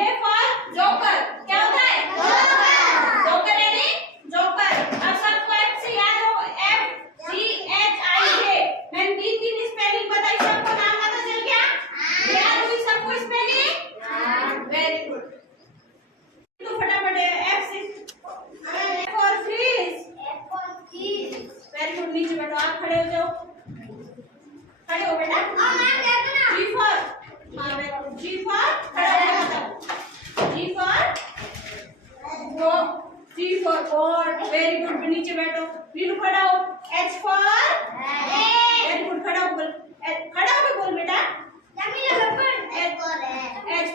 J for joker. क्या होता है? जोकर यानी जोकर। अब सबको F से याद हो, FGHIJ। मैंने तीन स्पेलिंग बताई, सबको नाम पता चल गया? याद हुई सबको स्पेलिंग? Very good. तो फटाफट F से F for fish। Very good. नीचे बैठो, आप खड़े हो जाओ, खड़े हो बेटा। G for, हाँ वेरी गुड। G for खड़ा हो बताओ। G for go, G for goat. Very good. नीचे बैठो, नीलू खड़ा हो। H for very good. खड़ा हो बोल, खड़ा होके बोल बेटा। H